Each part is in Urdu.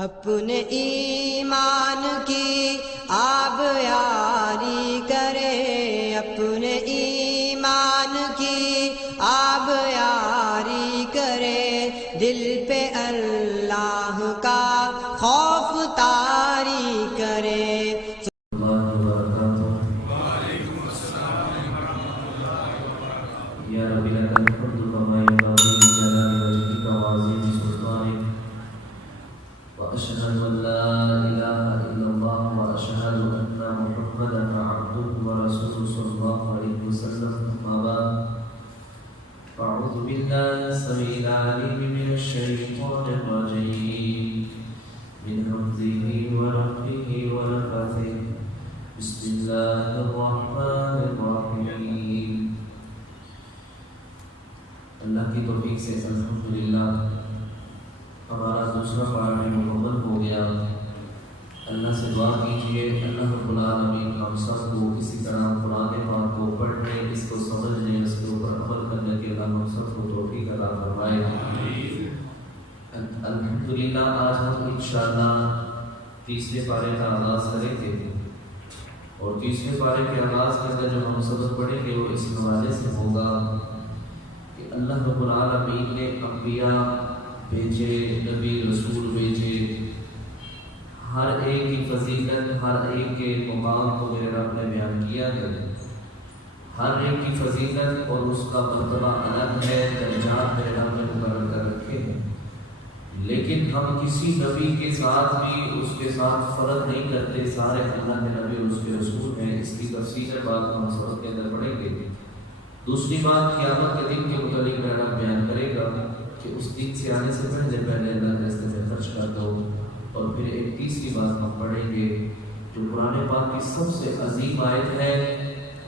اپنے ایمان کی آب یاری کرے، اپنے ایمان کی آب یاری کرے، دل پہ اللہ کا خوف طاری کرے۔ وأشهد أن لا إله إلا الله وأشهد أن محمدا عبده ورسوله صلى الله عليه وسلم. أما بعد فأعوذ بالله السميع العليم من الشيطان الرجيم من همزه ونفخه ونفثه. بسم الله الرحمن الرحيم. اللہ کی توفیق سے الحمدللہ ہمارا دوسرا پارٹ مکمل ہو گیا۔ اللہ سے دعا کیجیے اللہ رب العالمین ہم سب کو اسی طرح قرآن پاک کو پڑھنے، اس کو سمجھنے، اس کے اوپر عمل کرنے کے اللہ ہم سب کو توفیق عطا فرمائے۔ الحمدللہ آج ہم انشاءاللہ تیسرے پارے کا آغاز کریں گے، اور تیسرے پارے کے آغاز کے اندر جو ہم سبق پڑھیں گے وہ اس حوالے سے ہوگا کہ اللہ رب العالمین نے انبیاء بھیجے، نبی رسول بھیجے، ہر ایک کی فضیلت، ہر ایک کے مقام کو میرے رب نے بیان کیا ہے۔ ہر ایک کی فضیلت اور اس کا مرتبہ الگ ہے، درجات میرے رب نے مقرر کر رکھے ہیں، لیکن ہم کسی نبی کے ساتھ بھی اس کے ساتھ فرق نہیں کرتے، سارے اللہ کے نبی اور اس کے رسول ہیں۔ اس کی تفصیل بات ہم سبق کے اندر پڑھیں گے۔ دوسری بات قیامت کے دن کے متعلق میرا رب بیان کرے گا کہ اس دن سے آنے سے پہلے اللہ کے راستے میں خرچ کر دو، اور پھر ایک تیسری بات ہم پڑھیں گے جو قرآن پاک کی سب سے عظیم آیت ہے،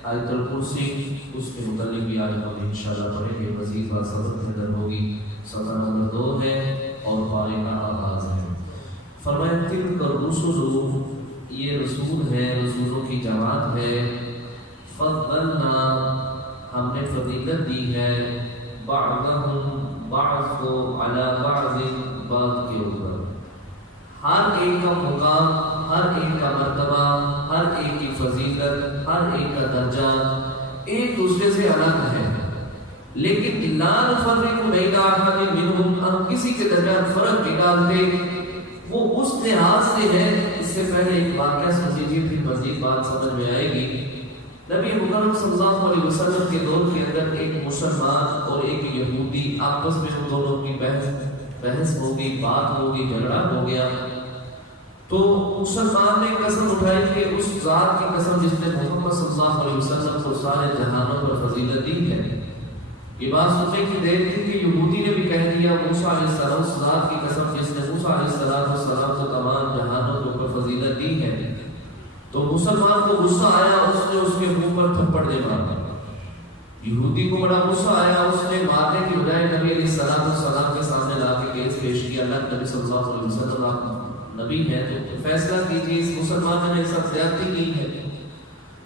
آیت الکرسی، اس کے متعلق بھی آج ہم انشاءاللہ پڑھیں گے۔ مزید بات سبق کے اندر ہوگی۔ سطر نمبر 2 ہے اور پارے کا آغاز ہے۔ فرمایا تلک الرسل، یہ رسول ہے، رسولوں کی جماعت ہے، فضلنا، ہم نے فضیلت دی ہے، بعضهم بعض کو علی بعض، بعض کے اوپر، ہر ایک کا مقام، ہر ایک کا مرتبہ، ہر ایک کی فضیلت، ہر ایک کا درجہ ایک دوسرے سے الگ ہے، لیکن لا نفرق بین احد منہم، ہم کسی کے درمیان فرق نکالتے وہ اس لحاظ سے ہے۔ اس سے پہلے ایک واقعہ سمجھیے، پھر مزید بات سمجھ میں آئے گی۔ نبی مکرم صلی اللہ علیہ وسلم کے دور کے اندر ایک مسلمان اور ایک یہودی آپس میں وہ دونوں کی بحث ہو گئی، بات ہو گئی، جھگڑا ہو گیا۔ تو مسلمان نے قسم اٹھائی کہ اس ذات کی قسم جس نے محمد صلی اللہ علیہ وسلم کو سارے جہانوں پر فضیلت دی ہے۔ یہ بات سننے کی دیر تھی کہ یہودی نے بھی کہہ دیا موسیٰ علیہ السلام، اس ذات کی قسم جس نے موسیٰ علیہ السلام کو تمام جہانوں کے اوپر فضیلت دی ہے۔ تو مسلمان کو غصہ آیا، اس نے اس کے منہ پر تھپڑ دے مارا۔ یہودی کو بڑا غصہ آیا، اس نے مارنے کی بجائے نبی علیہ السلام کے سامنے لا کے کیس پیش کیا۔ اللہ نبی صلی اللہ علیہ وسلم آپ نبی ہیں تو فیصلہ کیجیے، اس مسلمان نے سب زیادتی کی ہے۔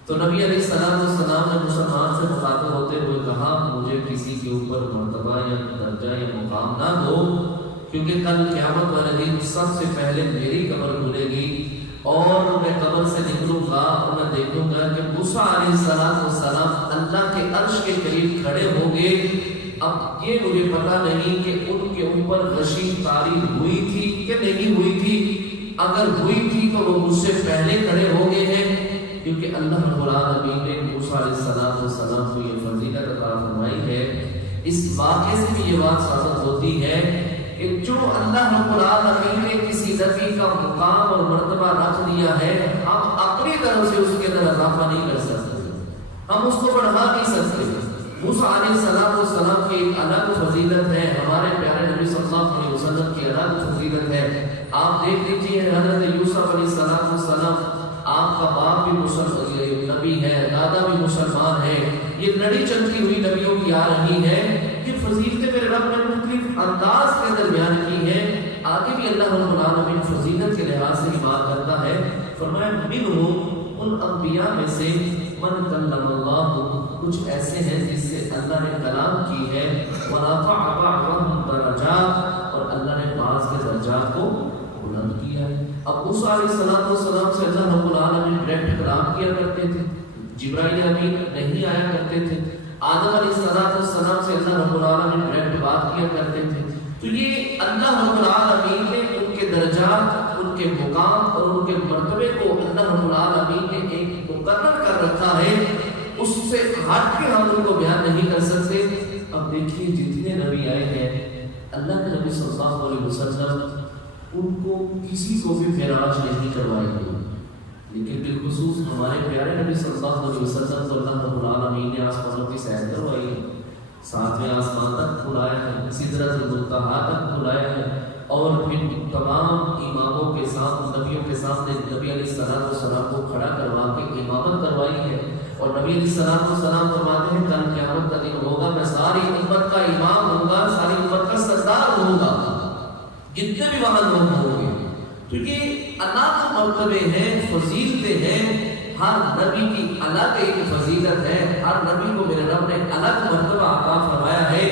تو نبی علیہ السلام نے مسلمان سے مخاطب ہوتے ہوئے کہا مجھے کسی کے اوپر مرتبہ یا درجہ یا مقام نہ دو، کیونکہ کل قیامت والے دن سب سے پہلے میری قبر کھلے گی، اور میں قبر سے نکلوں گا اور میں دیکھوں گا کہ موسیٰ علیہ السلام اللہ کے عرش کے قریب کھڑے ہوں گے۔ اب یہ مجھے پتہ نہیں کہ ان کے اوپر غشی طاری ہوئی تھی کہ نہیں ہوئی تھی، اگر ہوئی تھی تو وہ مجھ سے پہلے کھڑے ہو گئے ہیں، کیونکہ اللہ رب العالمین نے موسیٰ علیہ السلام کو یہ فضیلت عطا فرمائی ہے۔ اس واقعے سے بھی یہ بات ثابت ہوتی ہے کہ جو اللہ رب العالمین نے کسی نبی کا مقام اور مرتبہ رکھ دیا ہے، ہم اپنی طرف سے اس کے اندر اضافہ نہیں کر سکتے، ہم اس کو بڑھا نہیں سکتے۔ موسیٰ علیہ السلام کی ایک الگ فضیلت ہے، ہمارے پیارے نبی صلی اللہ علیہ وسلم کی الگ فضیلت ہے۔ آپ دیکھ لیجیے حضرت یوسف علیہ السلام، آپ کا باپ بھی نبی ہے، دادا بھی مسلمان ہے، یہ لڑی چلتی ہوئی نبیوں کی آ رہی ہے۔ یہ فضیلتیں میرے رب نے مختلف انداز کے اندر بیان کی ہے۔ آگے بھی اللہ رب العالمین فضیلت کے لحاظ سے ہی بات کرتا ہے۔ فرمایا منہم، ان انبیاء میں سے، من کلم اللہ، کچھ ایسے ہیں جس سے اللہ نے کلام کی ہے، ورفع بعضهم درجات، اور اللہ نے بعض کے درجات کو بلند اب موسیٰ علیہ السلام سے اللہ رب العالمین ڈائریکٹ کلام کیا کرتے تھے، جبرائیل امین نہیں آیا کرتے تھے۔ آدم علیہ السلام سے اللہ رب العالمین ڈائریکٹ بات کیا کرتے تھے۔ تو یہ اللہ رب العالمین نے ان کے درجات، ان کے مقام اور ان کے مرتبے کو اللہ رب العالمین نے ایک مقرر کر رکھا ہے، اس سے ہٹ کے ہم ان کو بیان نہیں کر سکتے۔ اب دیکھیے جتنے نبی آئے ہیں، اللہ کے نبی صلی اللہ علیہ وسلم ان کو کسی کو بھی معراج نہیں کروائی گئی، لیکن بالخصوص ہمارے پیارے نبی صلی اللہ علیہ وسلم کو اللہ رب العالمین نے آسمانوں کی سیر کروائی ہے، ساتویں آسمان تک بلایا ہے، سدرۃ المنتہا تک بلایا ہے، اور پھر تمام اماموں کے ساتھ، نبیوں کے سامنے نبی علیہ السلام کو کھڑا کروا کے امامت کروائی ہے۔ اور نبی علیہ السلام فرماتے ہیں کل قیامت کا دن ہوگا، میں ساری امت کا امام ہوں گا، ساری امت کا سردار ہوں گا، جتنے بھی وہاں لوگ ہوں گے۔ تو یہ الگ مرتبے ہیں، فضیلتیں ہیں، ہر نبی کی الگ ایک فضیلت ہے، ہر نبی کو میرے رب نے الگ مرتبہ عطا فرمایا ہے۔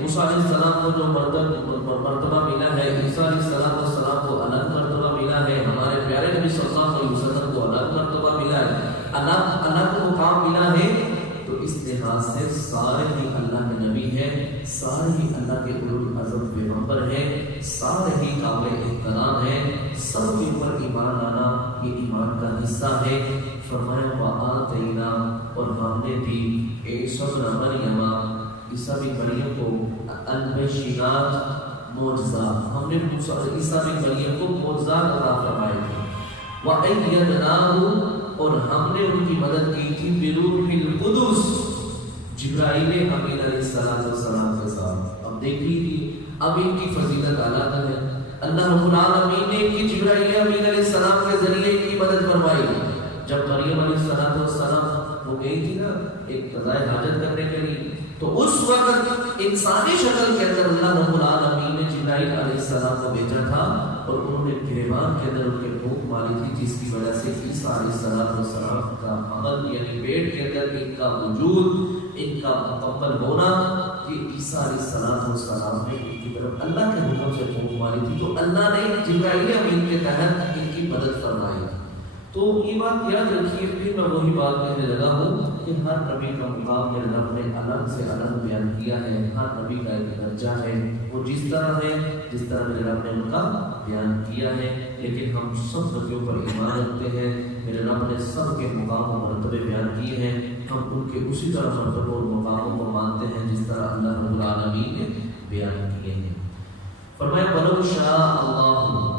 موسیٰ علیہ السلام کو جو مرتبہ ملا ہے، عیسیٰ علیہ السلام کو الگ مرتبہ ملا ہے، ہمارے پیارے نبی صلی اللہ علیہ وسلم کو الگ مرتبہ ملا ہے، الگ مقام ملا ہے۔ تو اس لحاظ سے سارے ہی اللہ کے نبی ہیں، سارے ہی اللہ کے اولو العزم پیغمبر ہیں، سارے ہی قابل احترام ہیں، سب کے اوپر ایمان لانا یہ ایمان کا حصہ ہے۔ فرمایا وآتینا، اور ہم نے دی عیسی ابن مریم، عیسیٰ بن مریم کو البشرات، معجزات، ہم نے عیسیٰ بن مریم کو معجزات عطا فرمائے تھے۔ وَأَيَّدْنَاهُ، اور ہم نے ان کی مدد کی تھی بِرُوحِ الْقُدُسِ، جبرائیل امین علیہ السلام کے ساتھ۔ اب دیکھیے اب ان کی فضیلت الگ ہے، اللہ رب العالمین نے ان کی جبرائیل امین علیہ السلام کے ذریعے ان کی مدد فرمائی۔ جب مریم علیہ السلام وہ گئی تھی نا ایک قضاء حاجت کرنے کے لیے، تو اس وقت انسانی شکل کے اندر اللہ رب العالمین نے جبرائیل علیہ السلام کو بھیجا تھا، اور انہوں نے گریبان کے اندر ان کے بھوک ماری تھی، جس کی وجہ سے عیسیٰ علیہ السلام کا عمل یعنی پیٹ کے اندر ان کا وجود، ان کا مکمل ہونا، یہ عیسیٰ علیہ السلام نے ان کی طرف اللہ کے حکم سے بھوک ماری تھی، تو اللہ نے جبرائیل امین کے تحت ان کی مدد فرمائی۔ تو یہ بات یاد رکھیے، پھر میں وہی بات کہنے لگا ہوں کہ ہر نبی کا مقام میرے رب نے الگ سے الگ بیان کیا ہے، ہر نبی کا ایک درجہ ہے، وہ جس طرح ہے جس طرح میرے رب نے ان کا بیان کیا ہے، لیکن ہم سب نبیوں پر ایمان رکھتے ہیں، میرے رب نے سب کے مقام و مرتبے بیان کیے ہیں، ہم ان کے اسی طرح مرتبوں اور مقاموں کو مانتے ہیں جس طرح اللہ رب العالمین نے بیان کیے ہیں۔ فرمایا وَلَوْ شَاءَ اللَّهُ۔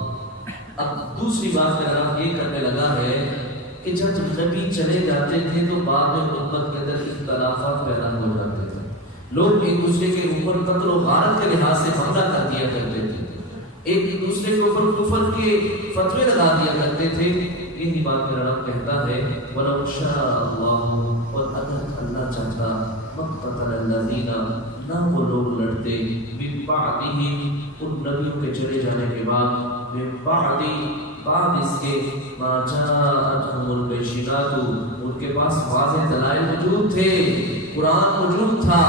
اب دوسری بات میرا رب یہ کرنے لگا ہے کہ جب نبی چلے جاتے تھے تو بعد میں امت کے اندر اختلافات پیدا ہو جاتے تھے، لوگ ایک دوسرے کے اوپر قتل و غارت کے لحاظ سے حملہ کر دیا کرتے تھے، ایک دوسرے کے اوپر کفر کے فتوے لگا دیا کرتے تھے۔ یہی بات میرا رب کہتا ہے وَلَوْ شَاءَ اللَّهُ، اور اگر اللہ چاہتا مَقْتَتَلَ الَّذِينَ، نہ وہ لوگ لڑتے مِن بَعْدِهِمْ، ان نبیوں کے چلے جانے کے بعد، من بعد اس کے ما جاءتهم البشرات، ان کے پاس واضح دلائل موجود تھے، قرآن موجود تھا،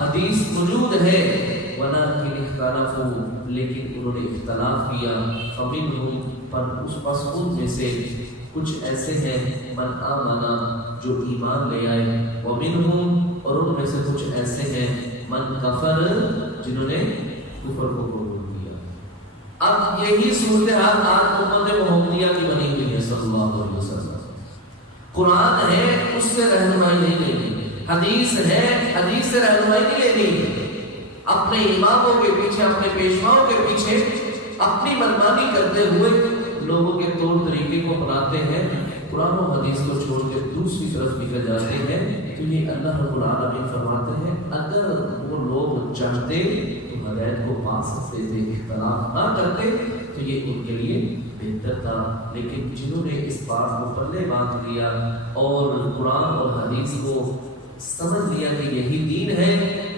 حدیث موجود ہے، ولكن اختلفوا، لیکن انہوں نے اختلاف کیا، فمنهم، پر اس پس ان میں سے کچھ ایسے ہیں من آمنا، جو ایمان لے آئے، ومنهم، اور ان میں سے کچھ ایسے ہیں من کفر، جنہوں نے کفر کو قبول کیا۔ اب یہی صورتحال آج امت محمدیہ کی بنی ہوئی ہے صلی اللہ علیہ وسلم۔ قرآن ہے، اس سے رہنمائی نہیں لینی، حدیث ہے، حدیث سے رہنمائی نہیں لینی، اپنے اماموں کے پیچھے، اپنے پیشواؤں کے پیچھے اپنی منمانی کرتے ہوئے لوگوں کے طور طریقے کو اپناتے ہیں، قرآن و حدیث کو چھوڑ کے دوسری طرف نکل جاتے ہیں۔ تو یہ اللہ رب العالمین فرماتے ہیں اگر وہ لوگ چاہتے تو ہدایت کو پا سکتے تھے، اختلاف نہ کرتے تو یہ ان کے لیے بہتر تھا، لیکن جنہوں نے اس بات کو پلے باندھ لیا اور قرآن اور حدیث کو سمجھ لیا کہ یہی دین ہے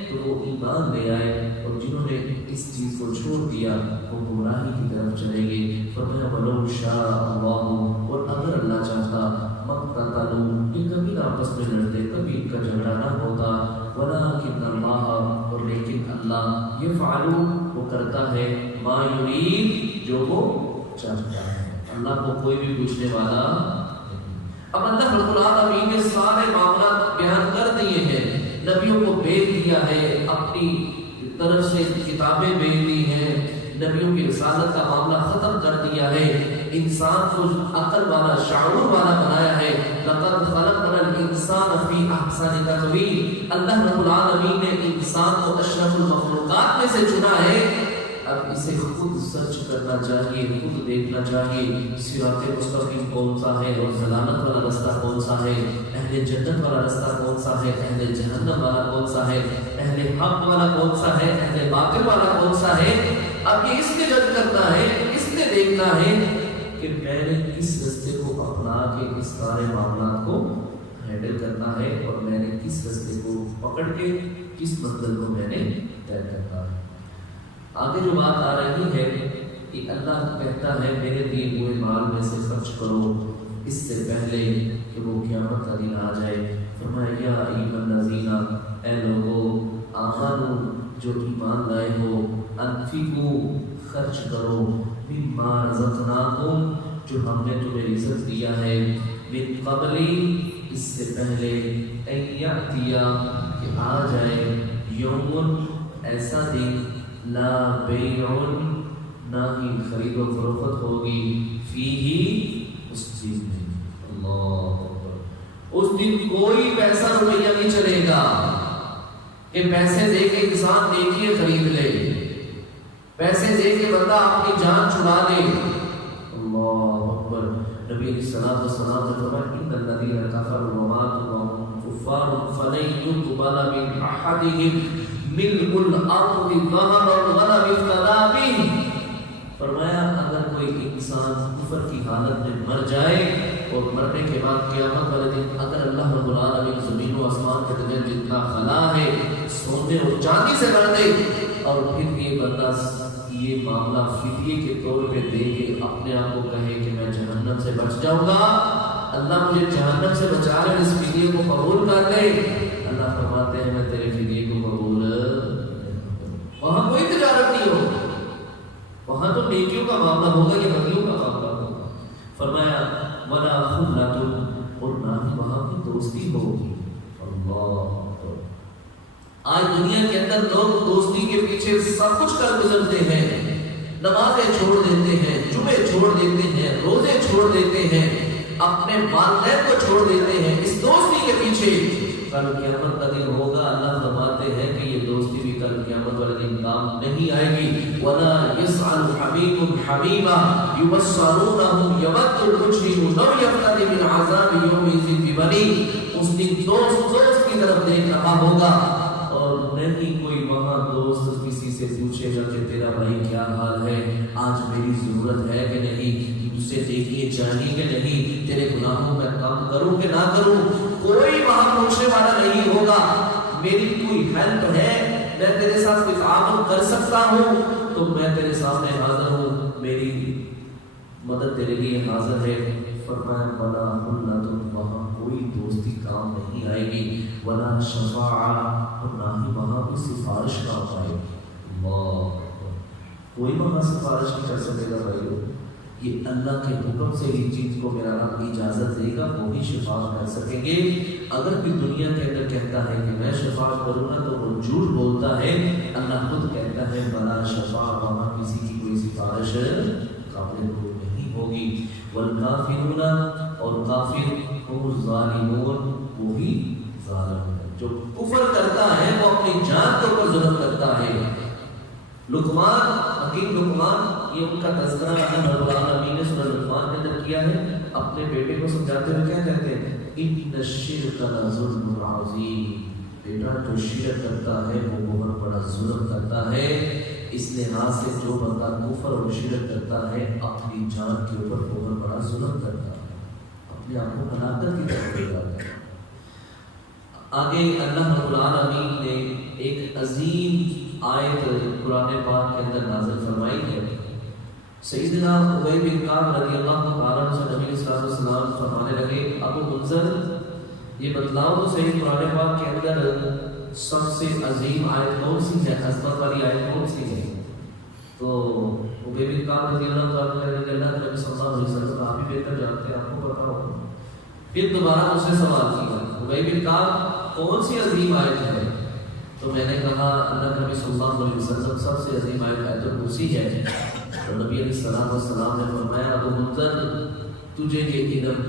تو وہ ایمان لے آئے، اور جنہوں نے اس چیز کو چھوڑ دیا وہ گمراہی کی طرف چلے گئے۔ فرمایا وَلَوْ شَاءَ اللَّهُ، اور اگر اللہ چاہتا مَقْتَتَلُوا، یہ کبھی نہ آپس میں لڑتے، کبھی ان کا جھگڑا نہ ہوتا، وَلَٰكِنَّ اللَّهَ، اور لیکن اللہ، يَفْعَلُ، وہ کرتا ہے، مَا يُرِيدُ، جو وہ چاہتا ہے۔ اللہ کو کوئی بھی پوچھنے والا نہیں۔ اب اللہ رب العالمین نے سارے معاملات بیان کر دیے ہیں، نبیوں کو بھیج دیا ہے، اپنی طرف سے کتابیں بھیج دی ہیں، نبیوں کی رسالت کا معاملہ ختم کر دیا ہے، انسان کو عقل والا شعور والا بنایا ہے۔ لقد خلقنا الانسان فی احسن تقویم، اللہ رب العالمین نے انسان کو اشرف المخلوقات میں سے چنا ہے۔ اب اسے خود سرچ کرنا چاہیے، خود دیکھنا چاہیے صراط مستقیم کون سا ہے اور ضلالت والا رستہ کون سا ہے، اہل جنت والا رستہ کون سا ہے، اہل جہنم والا کون سا ہے، اہل حق والا کون سا ہے، اہل باطل والا کون سا ہے۔ اب یہ اس نے جج کرنا ہے، اس نے دیکھنا ہے کہ میں نے کس رستے کو اپنا کے اس سارے معاملات کو ہینڈل کرنا ہے، اور میں نے کس رستے کو پکڑ کے کس منزل کو میں نے طے کرنا ہے۔ آگے جو بات آ رہی ہے کہ اللہ کہتا ہے میرے دیے ہوئے مال میں سے خرچ کرو اس سے پہلے کہ وہ قیامت کا دن آ جائے۔ فرمایا یا ایھا الذین، اے لوگو، آمنو، جو ایمان لائے ہو، انفقوا، خرچ کرو، مما رزقناکم، جو ہم نے تمہیں رزق دیا ہے، من قبل، اس سے پہلے، ان یأتی، کہ آ جائے، یوم، ایسا دن، لا بیع، نہ ہی خرید و فروخت ہوگی، فیہ، اس دن میں، اللہ اکبر، اس دن کوئی پیسہ روپیہ نہیں چلے گا کہ پیسے دے کے انسان نیکی خرید لے، پیسے دے کے بندہ اپنی جان چھڑا لے۔ اللہ اکبر، نبی علیہ الصلوۃ والسلام نے فرمایا ان الذین کفروا وماتوا وهم کفار فلن يقبل من احدهم ملء الارض ذهبا ولا مثلا به۔ فرمایا اگر کوئی انسان کفر کی حالت میں مر جائے اور مرنے کے بعد قیامت والے دن اگر اللہ رب العالمین زمین و آسمان کے درمیان جتنا خلا ہے سونے اور چاندی سے بھر دے، اور پھر یہ بندہ یہ معاملہ فدیے کے طور پہ دے کے اپنے آپ کو کہے کہ میں جہنم سے بچ جاؤں گا، اللہ مجھے جہنم سے بچا لے، اس فدیے کو قبول کر لے، اللہ فرماتے ہیں میں تیرے فدیے کو قبول، وہاں کوئی تجارت نہیں ہوگی، وہاں تو نیکیوں کا معاملہ ہوگا یا بدیوں کا معاملہ ہوگا۔ فرمایا ولا خلۃ، اور نہ ہی وہاں کی دوستی ہوگی۔ اللہ، آج دنیا کے اندر لوگ دوستی کے پیچھے سب کچھ کر گزرتے ہیں، نمازیں چھوڑ دیتے ہیں، جمعے چھوڑ دیتے ہیں، روزے چھوڑ دیتے ہیں، اپنے والدین کو چھوڑ دیتے ہیں اس دوستی کے پیچھے۔ کل قیامت کا دن ہوگا، اللہ فرماتے ہیں کہ یہ دوستی بھی کل قیامت والے دن کام نہیں آئے گی۔ ولا يسأل حميم حميما يبصرونهم يود المجرم لو يفتدي من عذاب يومئذ ببنيه، اس دن دوست کی طرف دیکھ رہا ہوگا اور نہیں کوئی وہاں دوست کسی سے پوچھے گا کہ تیرا بھائی کیا حال ہے، آج میری ضرورت ہے کہ نہیں، تجھے دیکھیے چاہیے کہ نہیں، تیرے گناہوں میں کام کروں کہ نہ کروں، کوئی وہاں پوچھنے والا نہیں ہوگا۔ میری کوئی ہیلپ ہے، میں تیرے ساتھ کوئی تعاون کر سکتا ہوں تو میں تیرے سامنے حاضر ہوں، میری مدد تیرے لیے حاضر ہے۔ فرمایا ولا خلۃ، وہاں کوئی دوستی کام نہیں آئے گی، ولا شفاعہ، اور نہ ہی وہاں کوئی سفارش کام آئے گی۔ اللہ، کوئی وہاں سفارش نہیں کر سکے گا بھائیو، یہ اللہ کے حکم سے ہی چیز کو میرا رب اجازت دے گا، وہی شفاعت کر سکیں گے۔ اگر کوئی دنیا کے اندر کہتا ہے کہ میں شفاعت کروں گا تو وہ جھوٹ بولتا ہے، اللہ خود کہتا ہے بلا شفاع، وہاں کسی کی کوئی سفارش قابل نہیں ہوگی۔ والکافرون، اور کافر، هم الظالمون، وہی ظالم ہے، جو کفر کرتا ہے وہ اپنی جان کے اوپر ظلم کرتا ہے۔ لقمان، حکیم لقمان، یہ ان کا تذکرہ اللہ رب العالمین نے سورہ لقمان کے اندر کیا ہے، اپنے بیٹے کو سمجھاتے ہوئے کیا کہتے ہیں، ان الشرک لظلم عظیم، بیٹا جو شرک کرتا ہے وہ بہت بڑا ظلم کرتا ہے۔ اس لحاظ سے جو بندہ کفر اور شرک کرتا ہے اپنی جان کے اوپر بہت بڑا ظلم کرتا ہے، اپنے آپ کو ہلاکت کی طرف لے جاتا ہے۔ آگے اللہ رب العالمین نے ایک عظیم آیت قرآن پاک کے اندر نازل فرمائی ہے۔ سیدنا ابی بن کعب رضی اللہ تعالیٰ عنہ سے نبی صلی اللہ علیہ وسلم فرمانے لگے، ابو منذر یہ بتلاؤ تو صحیح قرآن پاک کے اندر سب سے عظیم آیت کون سی ہے، عظمت والی آیت کون سی ہے؟ تو ابی بن کعب رضی اللہ تعالیٰ عنہ نے اللہ کے نبی صلی اللہ علیہ وسلم جانتے ہیں، آپ کو پتا ہوگا۔ پھر دوبارہ مجھ سے سوال کیا ابی بن کعب کون سی عظیم آیت ہے؟ تو میں نے کہا اللہ نبی صلی اللہ علیہ وسلم سب سے عظیم آیت آیت الکرسی ہے۔ تو نبی علیہ السلام نے فرمایا ابو منذر تجھے یہ علم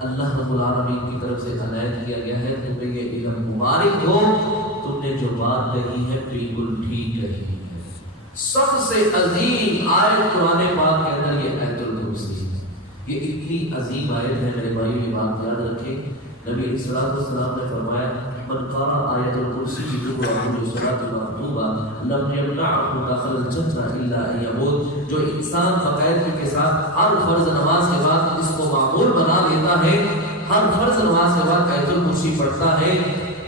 اللہ رب العالمین کی طرف سے عنایت کیا گیا ہے، تمہیں یہ علم مبارک ہو، تم نے جو بات کہی ہے بالکل ٹھیک کہی ہے۔ سب سے عظیم آیت قرآن پاک کے اندر یہ آیت الکرسی ہے۔ یہ اتنی عظیم آیت ہے میرے بھائی، یہ بات یاد رکھیں۔ نبی علیہ السلام نے فرمایا من قرأ آیت الکرسی جبرائیل الصلاۃ المکتوبہ لم یمنعه دخل الجنہ الا ان یموت۔ جو انسان باقاعدگی کے ساتھ ہر فرض نماز کے بعد اس کو معمول بنا دیتا ہے، ہر فرض نماز کے بعد آیت الکرسی پڑھتا ہے،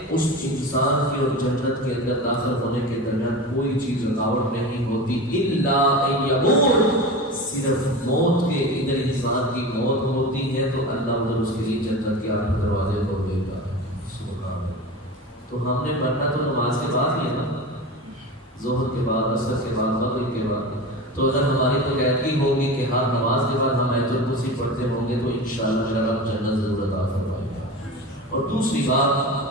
اس انسان کے اور جنت کے اندر داخل ہونے کے درمیان کوئی چیز رکاوٹ نہیں ہوتی الا ان یموت، صرف موت کے ادھر انسان کی موت ہوتی ہے تو اللہ ادھر اس کے لیے جنت کے 8 دروازے کھول دیتا ہے۔ سبحان اللہ۔ تو ہم نے پڑھنا تو نماز کے بعد ہی ہے نا، ظہر کے بعد، عصر کے بعد، مغرب کے بعد۔ تو اگر ہماری تو قیدی ہوگی کہ ہر نماز کے بعد ہم آیت الکرسی پڑھتے ہوں گے تو انشاءاللہ میرا رب جنت ضرور عطا فرمائے گا۔ اور دوسری بات،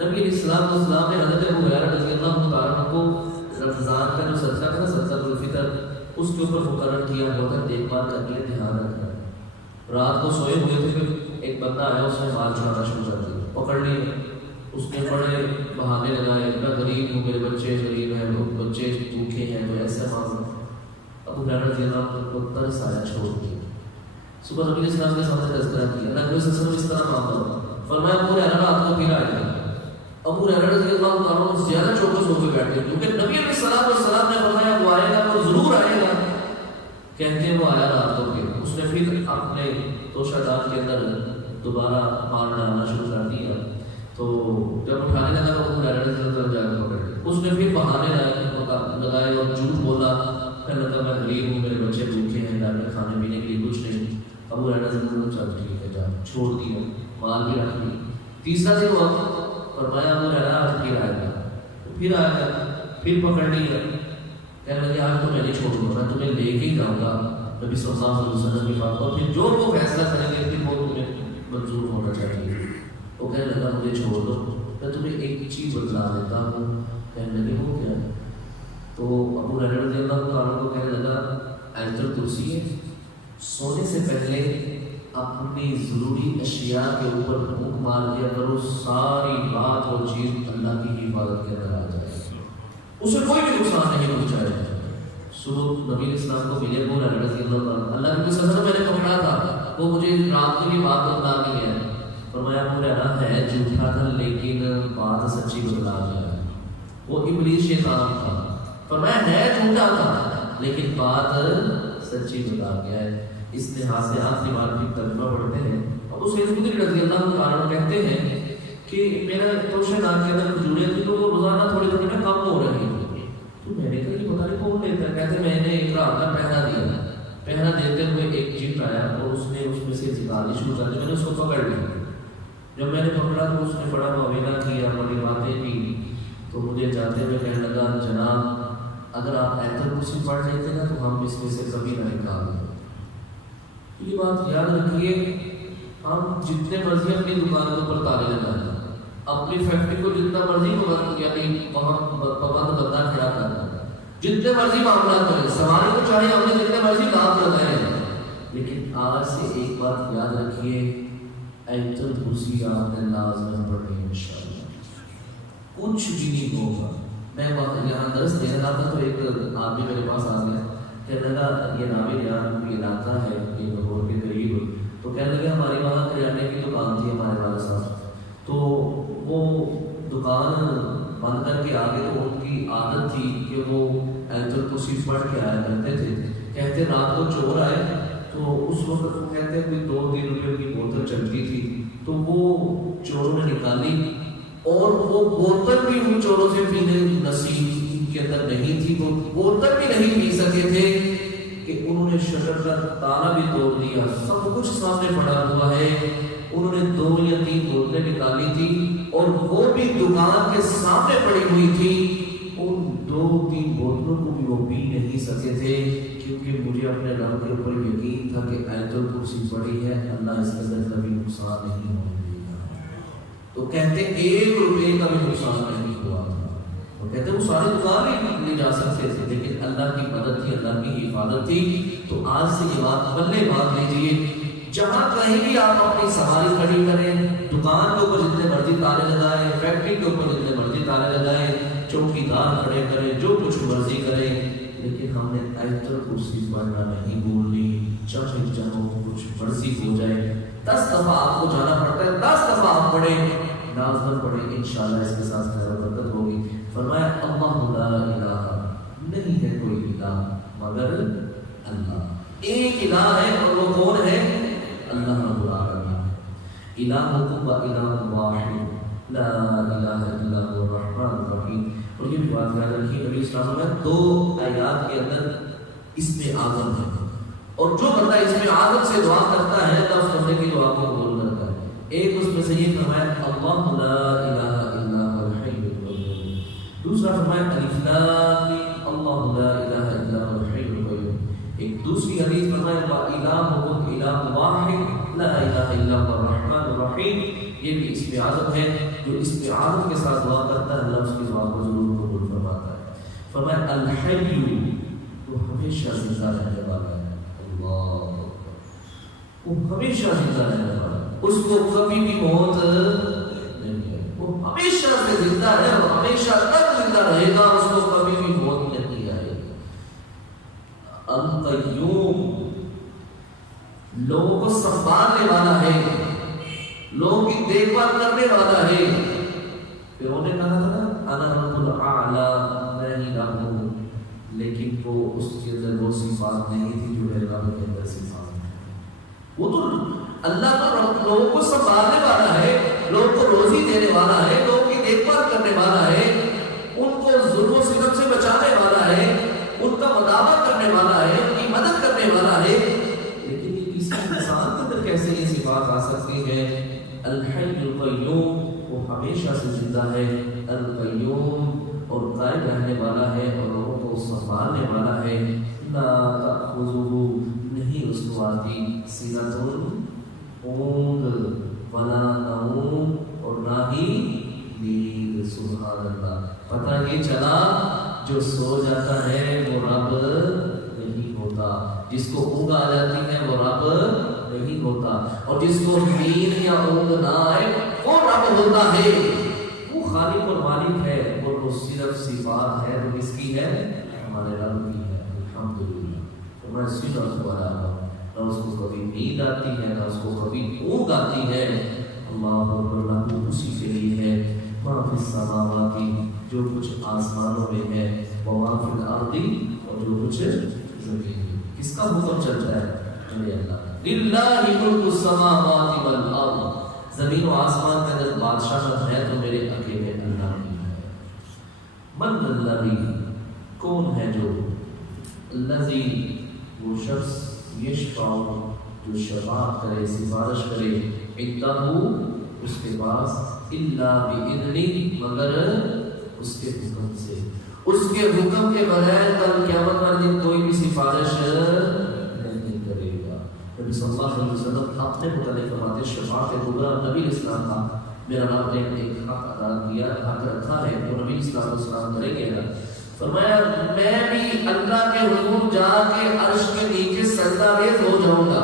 نبی علیہ السلام نے حضرت ابو ہریرہ رضی اللہ تعالیٰ عنہ کو رمضان کا جو صدقہ ہے نا، صدقۃ الفطر، اس کے اوپر مقرر کیا ہوتا ہے دیکھ بھال کرنے کے لیے، دھیان رکھنا ہے۔ رات کو سوئے ہوئے تھے، پھر ایک بندہ آیا، اس نے مال چرانا شروع کر دیا، پکڑ لیا۔ اس نے بڑے بہانے لگائے، میں غریب ہوں، میرے بچے غریب ہیں، بچے بھوکے ہیں، تو ایسے مانگا۔ ابو ہریرہ رضی اللہ عنہ کو ترس آیا، چھوڑ دیا۔ صبح نبی علیہ السلام کے سامنے تذکرہ کیا، نبی صلی اللہ علیہ وسلم اس طرح معاملہ ہوا، فرمایا ابو ہریرہ رات کو پھر آئے گا۔ ابو ہریرہ رضی اللہ تعالیٰ عنہ زیادہ چوکس ہو کے بیٹھے، کیونکہ نبی علیہ السلام نے فرمایا وہ آئے گا، وہ ضرور آئے گا۔ کہتے ہیں وہ آیا رات کو، پھر اس نے پھر اپنے توشہ دار کے اندر دوبارہ مار ڈالنا شروع کر دیا۔ تو جب اٹھانے لگا تو ابو ہریرہ رضی اللہ جا کے پکڑ لیا۔ اس نے پھر بہانے لگائے اور جھوٹ بولا، کہنے لگا میں غریب ہوں، میرے بچے بھوکے ہیں، گھر میں کھانے پینے کے لیے کچھ نہیں۔ ابو ہریرہ رضی اللہ چل ٹھیک ہے، جا چھوڑ دیا، مال بھی رکھ لی۔ تیسرا دن ہوا، فرمایا ابو ہریرہ آج پھر آئے گا، پھر آئے گا، پھر پکڑ لیا۔ کہنے لگے آج تو میں نہیں چھوڑوں گا، میں تمہیں لے کے ہی جاؤں گا نبی صلی اللہ علیہ وسلم کی بات، اور پھر جو وہ فیصلہ کریں گے پھر وہ تمہیں منظور ہونا چاہیے۔ وہ کہنے لگا مجھے چھوڑ دو، میں تمہیں ایک چیز بتلا دیتا ہوں۔ کہنے لگے وہ کیا ہے؟ تو ابو ہریرہ رضی اللہ تعالیٰ کو کہنے لگا آیت الکرسی ہے، سونے سے پہلے اپنی ضروری اشیاء کے اوپر پھونک مار دیا کرو، ساری بات اور چیز اللہ کی حفاظت کے اندر آ جائے، اسے کوئی بھی نقصان نہیں پہنچائے۔ صبح نبی اسلام کو ملے ابو ہریرہ رضی اللہ تعالیٰ، اللہ کے سزا میں نے پکڑا تھا، وہ مجھے رات کو بھی بات بتلا دی ہے۔ فرمایا ابو ہریرہ ہے جھوٹا تھا لیکن بات سچی بتلا دیا، وہ ابلیس شیطان تھا۔ فرمایا ہے جھوٹا تھا لیکن بات سچی بتا گیا ہے۔ اس لحاظ سے آخری بار بھی ترجمہ پڑھتے ہیں، ابو سعید خدری رضی اللہ تعالیٰ کہتے ہیں کہ میرا توشہ دار کے اندر کھجوریں تھیں تو وہ روزانہ تھوڑی تھوڑی میں کم ہو رہی تھی، تو میں نے کہا یہ پتہ نہیں کون لیتا ہے۔ کہتے میں نے ایک رات کا پہنا دیا، پہنا دیتے ہوئے ایک جن آیا اور اس نے اس میں سے نکالنی شروع کر دی، میں نے اس کو پکڑ لیا۔ جب میں نے پکڑا تو اس نے بڑا معاونہ کیا، بڑی باتیں کی، تو مجھے جاتے ہوئے کہنے لگا جناب اگر آپ آیت الکرسی پڑھ لیتے نا تو ہم اس میں سے کبھی نہ نکالیں۔ یہ بات یاد رکھیے، ہم جتنے مرضی اپنی دکان کے اوپر تالے لگائیں، اپنی فیکٹری کو جتنا مرضی یعنی وہاں پابند بندہ کھڑا کرنا، جتنے مرضی معاملات کریں، سواری کو چاہے ہم نے جتنے مرضی لام لگائیں، لیکن آج سے ایک بات یاد رکھیے، آیت الکرسی آپ نے لازم پڑھنی ہے انشاءاللہ، کچھ بھی نہیں ہوگا۔ میں یہاں درس دے رہا تھا تو ایک آدمی میرے پاس آ گیا، کہنے لگا یہ ناوی یہاں کوئی علاقہ ہے یہ لاہور کے قریب، تو کہنے لگے ہماری وہاں کریانے کی دکان تھی ہمارے والد صاحب، تو وہ دکان بند کر کے آگے تو ان کی عادت تھی کہ وہ آیت الکرسی پڑھ کے آیا کرتے تھے۔ کہتے رات کو چور آئے تو اس وقت وہ کہتے کوئی 2-3 روپے کی بوتل چلتی تھی، تو وہ چوروں نے نکالی اور وہ بوتل بھی ان چوروں سے پینے نصیب کے اندر نہیں تھی، وہ بوتل بھی نہیں پی سکے تھے کہ انہوں نے شٹر کا تالا بھی توڑ دیا، سب کچھ سامنے پڑا ہوا ہے۔ انہوں نے 2 یا 3 بوتلیں نکالی تھی اور وہ بھی دکان کے سامنے پڑی ہوئی تھی، ان 2-3 بوتلوں کو بھی وہ پی نہیں سکے تھے، کیونکہ مجھے اپنے رب کے اوپر یقین تھا لکھا کہ آیت الکرسی پڑھی ہے اللہ اس کے اندر کبھی نقصان نہیں ہونے دے گا. تو کہتے 1 روپے کا بھی نقصان نہیں ہوا تھا. وہ کہتے وہ سارے دکان ہی لے جا سکتے تھے لیکن اللہ کی مدد تھی, اللہ کی حفاظت تھی. تو آج سے یہ بات بلے بات لیجیے, جہاں کہیں بھی آپ اپنی سواری کھڑی کریں, دکان کے اوپر جتنے مرضی تالے لگائیں, فیکٹری کے اوپر جتنے مرضی تالے لگائیں, چوکیدار کھڑے کریں, جو کچھ مرضی کریں, لیکن ہم نے آیت الکرسی پڑھنا نہیں بھولنی. چاہے کچھ مرضی ہو جائے, 10 دفعہ آپ کو جانا پڑتا ہے, 10 دفعہ آپ پڑھیں, لازم پڑھیں, انشاءاللہ اس کے ساتھ خیر و برکت ہوگی. فرمایا اللہ لا الہ, نہیں ہے کوئی الہ مگر اللہ. ایک الہ ہے اور وہ کون ہے؟ اللہ رب العالمین. الہکم و الہ واحد لا الہ الا هو الرحمن الرحیم. اور یہ بھی بات یاد رکھیے, نبی اسلام میں 2 آیات کے اندر اسم اعظم ہے, اور جو بندہ اسم اعظم سے دعا کرتا ہے تو اس بندے کی دعا کو قبول کرتا ہے. ایک اس میں سے یہ فرمایا اللہ لا الہ الا هو الحی القیوم. دوسرا فرمایا الف لام میم اللہ لا الہ الا هو الحی القیوم. ایک دوسری حدیث فرمایا الہکم الہ واحد لا الہ الا هو الرحمن الرحیم. یہ بھی اسم اعظم ہے, جو اسم اعظم کے ساتھ دعا کرتا ہے اللہ اس کی دعا کو ضرور قبول فرماتا ہے. فرمایا الحی, وہ ہمیشہ زندہ رہنے والا ہے. اللہ, وہ ہمیشہ زندہ رہنے والا ہے, اس کو کبھی بھی موت نہیں ہے. وہ ہمیشہ سے زندہ ہے, وہ ہمیشہ تک زندہ رہے گا, اس کو کبھی بھی موت نہیں آئے گی. القیوم, لوگوں کو سنبھالنے والا ہے, لوگوں کی دیکھ بھال کرنے والا ہے. پھر انہوں نے کہا تھا انا رب الاعلی, میں ہی رب ہوں, لیکن وہ اس کے اندر وہ صفات نہیں تھی جو میرے رب کے اندر صفات ہیں. وہ تو اللہ تو لوگوں کو سنبھالنے والا ہے, لوگوں کو روزی دینے والا ہے, لوگوں کی دیکھ بھال کرنے والا ہے, ان کو ظلم و ستم سے بچانے والا ہے, ان کا مداوع کرنے والا ہے, ان کی مدد کرنے والا ہے. لیکن یہ کسی انسان کے اندر کیسے یہ صفات آ سکتی ہے؟ الحی القیوم, وہ ہمیشہ سے زندہ ہے. القیوم, اور قائم رہنے والا ہے, اور لوگوں کو سنبھالنے والا ہے. لا تأخذہ, نہیں اس کو آتی سنۃ اونگ ولا نوم, اور نہ ہی نیند. سبحان اللہ. پتہ یہ چلا جو سو جاتا ہے وہ رب نہیں ہوتا, جس کو اونگ آ جاتی ہے وہ رب نہیں ہوتا, اور جس کو نیند یا اونگ نہ آئے وہ رب ہوتا ہے. وہ خالق اور مالک ہے, اور وہ صرف صفات ہے وہ کس کی ہے؟ ہمارے رب کی ہے. الحمدللہ. تو میں سیدھا سوال آ رہا ہوں, نہ اس کو کبھی نیند آتی ہے, نہ اس کو کبھی اونگ آتی ہے. اللہ اکبر, اسی کے لیے ہے ما فی السماوات, جو کچھ آسمانوں میں ہے, وما فی الارض, اور جو کچھ زمین میں. کس کا حکم چلتا ہے؟ میرے اللہ. للہ ملک السماوات والارض, زمین و آسمان کے اندر بادشاہت ہے تو میرے اکیلے اللہ کی ہے. من الذی, کون ہے جو, الذی, وہ شخص, یشفع, جو شفاعت کرے, سفارش کرے, عندہ, اس کے پاس, الا باذنہ, مگر اس کے حکم سے. اس کے حکم کے بغیر کل قیامت والے دن کوئی بھی سفارش نہیں کرے گا. نبی صلی اللہ علیہ وسلم اپنے متعلق فرماتے ہیں شفاعت کبریٰ نبی اسلام کا میرا رب نے ایک حق ادا کیا, حق رکھا ہے, تو نبی اسلام کریں گے گا. فرمایا میں بھی اللہ کے حضور جا کے عرش کے نیچے سجدہ ریز ہو جاؤں گا,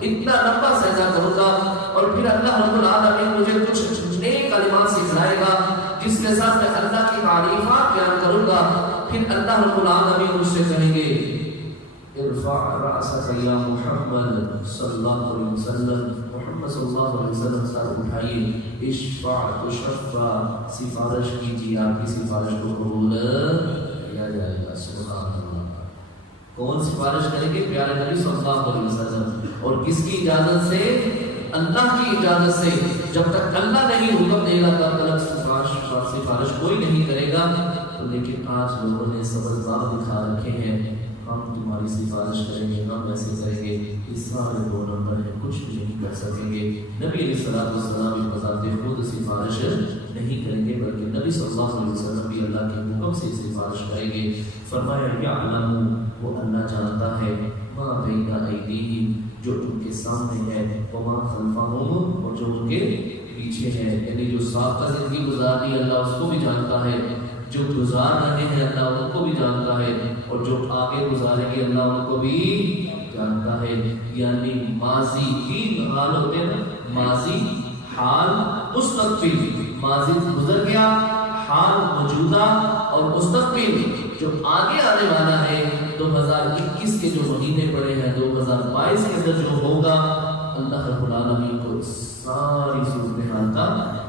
اتنا لمبا سجدہ کروں گا, اور پھر اللہ رب العالمین مجھے کچھ نئے کلمات سکھلائے گا جس کے ساتھ میں اللہ کی تعریفات بیان کروں گا. پھر اللہ رب العالمین مجھ سے کہیں گے ارفع رأسک یا محمد صلی اللہ علیہ وسلم, محمد صلی اللہ علیہ وسلم سر اٹھائیے, اشفع تشفع, سفارش کیجیے, آپ کی سفارش کو قبول کیا جائے گا. سبحان اللہ. کون سفارش کریں گے؟ پیارے نبی صلی اللہ علیہ وسلم. اور کس کی اجازت سے؟ اللہ کی اجازت سے. جب تک اللہ نہیں حکم دے گا تب تک سفارش کوئی نہیں کرے گا. تو لیکن آج لوگوں نے سبزدار دکھا رکھے ہیں, ہم تمہاری سفارش کریں گے, ہم ایسے کریں گے. اس سارے 2 نمبر ہیں, کچھ بھی نہیں کر سکیں گے. نبی علیہ السلام بذات خود سفارش نہیں کریں گے, بلکہ نبی صلی اللہ علیہ وسلم بھی اللہ کے حکم سے سفارش کریں گے. فرمایا یعلم, وہ اللہ جانتا ہے ما بین ایدیہم جو ان کے سامنے ہے وما خلفہم اور جو ان کے پیچھے ہے، یعنی جو سابقہ زندگی گزارنی اللہ اس کو بھی جانتا ہے، جو گزار رہے ہیں اللہ ان کو بھی جانتا ہے، اور جو آگے گزاریں گے اللہ ان کو بھی جانتا ہے۔ یعنی ماضی تین حال ہوتے ہیں نا، ماضی، حال، مستقبل۔ ماضی گزر گیا، حال موجودہ اور مستقبل جو آگے آنے والا ہے 2021 کے جو مہینے پڑے ہیں 2022 کے اندر جو ہوگا، اللہ رب العالمین کو ساری صورتحال کا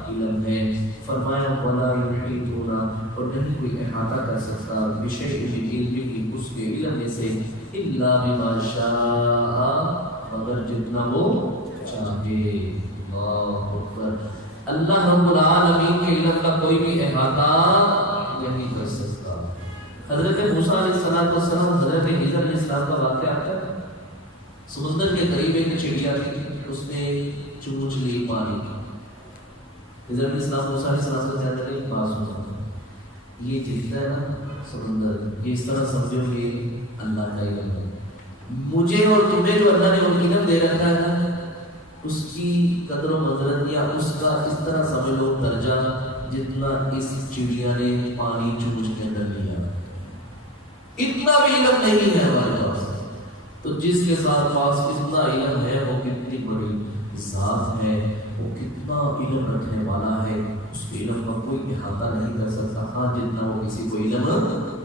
علم ہے۔ فرمایا وَلَا يُحِيطُونَ اور نہیں کوئی احاطہ کر سکتا بِشَيْءٍ مِّنْ عِلْمِهِ اس کے علم میں سے إِلَّا بِمَا شَاءَ مگر جتنا وہ چاہے۔ اللہ اکبر، اللہ رب العالمین کے علم کا کوئی بھی احاطہ نہیں کر سکتا۔ حضرت موسیٰ علیہ السلام حضرت خضر علیہ السلام کا واقعہ آتا ہے، سمندر کے قریب ایک چڑیا تھی، اس نے چونچ لی پانی کی۔ خضر علیہ السلام موسیٰ علیہ السلام کا کہتا ہے پاس ہوتا یہ جتنا ہے نا سمندر، یہ اس طرح سمجھو کہ اللہ کا علم ہے، مجھے اور تمہیں جو اللہ نے علم دے رکھا ہے نا، اس کی قدر و منزلت یا اس کا اس طرح سمجھ لو درجہ جتنا اس چڑیا نے پانی چونچ کے اندر لیا، اتنا بھی علم نہیں ہے ہمارے پاس۔ تو جس کے ساتھ پاس اتنا علم ہے وہ کتنی بڑی ذات ہے، وہ کتنا علم رکھنے والا ہے، اس کے علم کا کوئی احاطہ نہیں کر سکتا۔ ہاں جتنا وہ کسی کو علم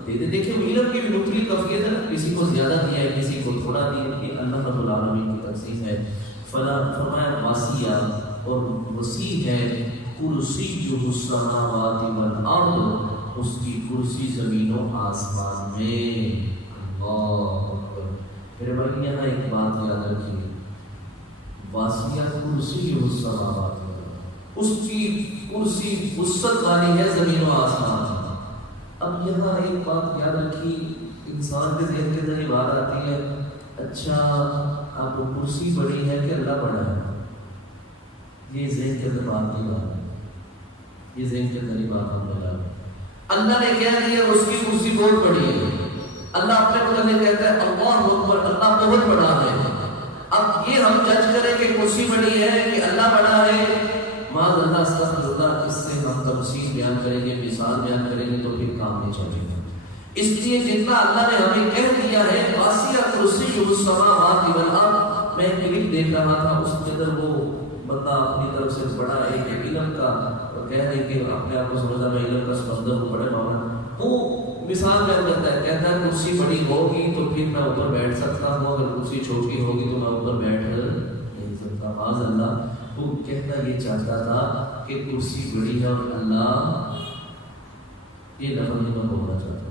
دے دے، دیکھیں علم کی بھی مختلف کیفیت ہے، کسی کو زیادہ دیا ہے کسی کو تھوڑا دیا ہے، یہ اللہ رب العالمین کی تقسیم ہے۔ فرمایا واسیہ اور وسیع ہے، کرسیہ السماوات والارض اس کی کرسی زمین و آسمان میں۔ اللہ اکبر، میرے بھائی یہاں ایک بات یاد رکھیے، واسیہ کرسیہ السماوات اس کی کرسی وسعت والی ہے زمین و آسمان۔ اب یہاں ایک بات یاد رکھی، انسان کے ذہن کے اندر یہ بات آتی ہے، اچھا اب کرسی بڑی ہے کہ اللہ بڑا ہے؟ یہ ذہن کے اندر بات نہیں بات ہے، یہ ذہن کے اندر ہی بات ہم لگا۔ اللہ نے کہہ دیا اس کی کرسی بہت بڑی ہے، اللہ اپنے متعلق کہتا ہے اللہ اکبر، اللہ بہت بڑا ہے۔ اب یہ ہم جج کریں کہ کرسی بڑی ہے کہ اللہ بڑا ہے، معاذ اللہ استغفر اللہ، اس سے ہم تفصیل بیان کریں گے، مثال بیان کریں گے تو پھر کام نہیں چلے گا۔ اس لیے جتنا اللہ نے ہمیں کہہ دیا ہے واسیہ کرسیہ السماوات والارض، میں ایک کلپ دیکھ رہا تھا، اس کے اندر وہ بندہ اپنی طرف سے بڑا ایک علم کا کہہ رہے کہ اپنے آپ کو سمجھا میں علم کا سمندر ہوں، بڑے مولانا، وہ مثال بیان کرتا ہے، کہتا ہے کرسی بڑی ہوگی تو پھر میں اوپر بیٹھ سکتا ہوں، اگر کرسی چھوٹی ہوگی تو میں اوپر بیٹھ نہیں سکتا۔ معاذ اللہ، وہ کہنا یہ چاہتا تھا کہ کرسی بڑی ہے اور اللہ یہ لفظ نہیں بولنا چاہتا،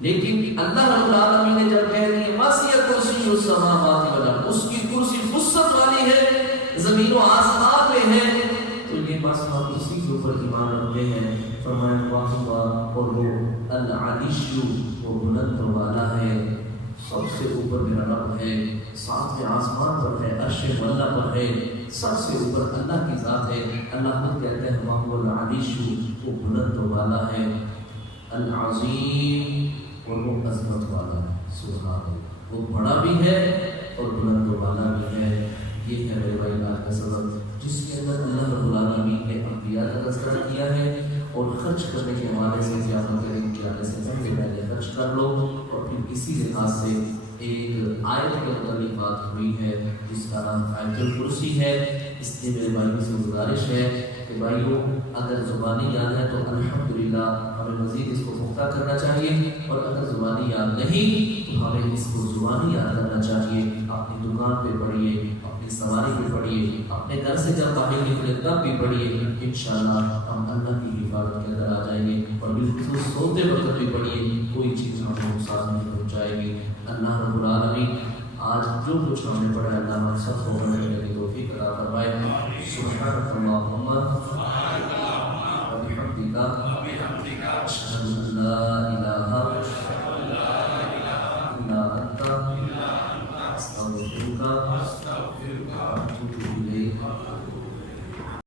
لیکن اللہ رب العالمین نے جب کہہ دیا واسیہ کرسی السماوات والارض اس کی کرسی وسعت والی ہے، زمین و آسمان میں ہے، تو یہ بس ہم اسی کے اوپر ایمان رکھتے ہیں۔ فرمایا واہ اور وہ العلیش وہ بلند والا ہے، سب سے اوپر میرا رب ہے، ساتھ میں آسمان پر ہے، عرش مولا پر ہے، سب سے اوپر اللہ کی ذات ہے۔ اللہ خود کہتے ہیں وہ العلیش وہ بلند والا ہے، العظیم اور وہ عظمت والا ہے، سبحان اللہ، وہ بڑا بھی ہے اور بلند والا بھی ہے۔ یہ ہے میرے بھائی آج کا سبق، جس کے اندر اللہ رب العالمین نے انبیاء کا تذکرہ کیا ہے، اور خرچ کرنے کے حوالے سے قیامت کے دن کے آنے سے پہلے خرچ کر لو، اور پھر اسی لحاظ سے ایک آیت کے متعلق بات ہوئی ہے جس کا نام آیت الکرسی ہے۔ اس لیے میرے بھائیوں سے گزارش ہے کہ بھائیوں اگر زبانی یاد ہے تو الحمدللہ ہمیں مزید اس کو پختہ کرنا چاہیے، اور اگر زبانی یاد نہیں تو ہمیں اس کو زبانی یاد کرنا چاہیے۔ اپنی دکان پہ پڑھیے، اپنی سواری پہ پڑھیے، اپنے گھر سے جب باہر نکلے تب بھی پڑھیے، انشاءاللہ ہم اللہ کی حفاظت کے اندر آ جائیں گے، اور بالکل سوتے وقت بھی پڑھیے، کوئی چیز ہمیں نقصان نہیں پہنچائے گی۔ اللہ رب العالمین آج جو کچھ ہم نے پڑھا اللہ ہم سب کو پڑھنے کی توفیق عطا فرمائے۔ سبحانک اللہم و بحمدک اشہد ان لا الہ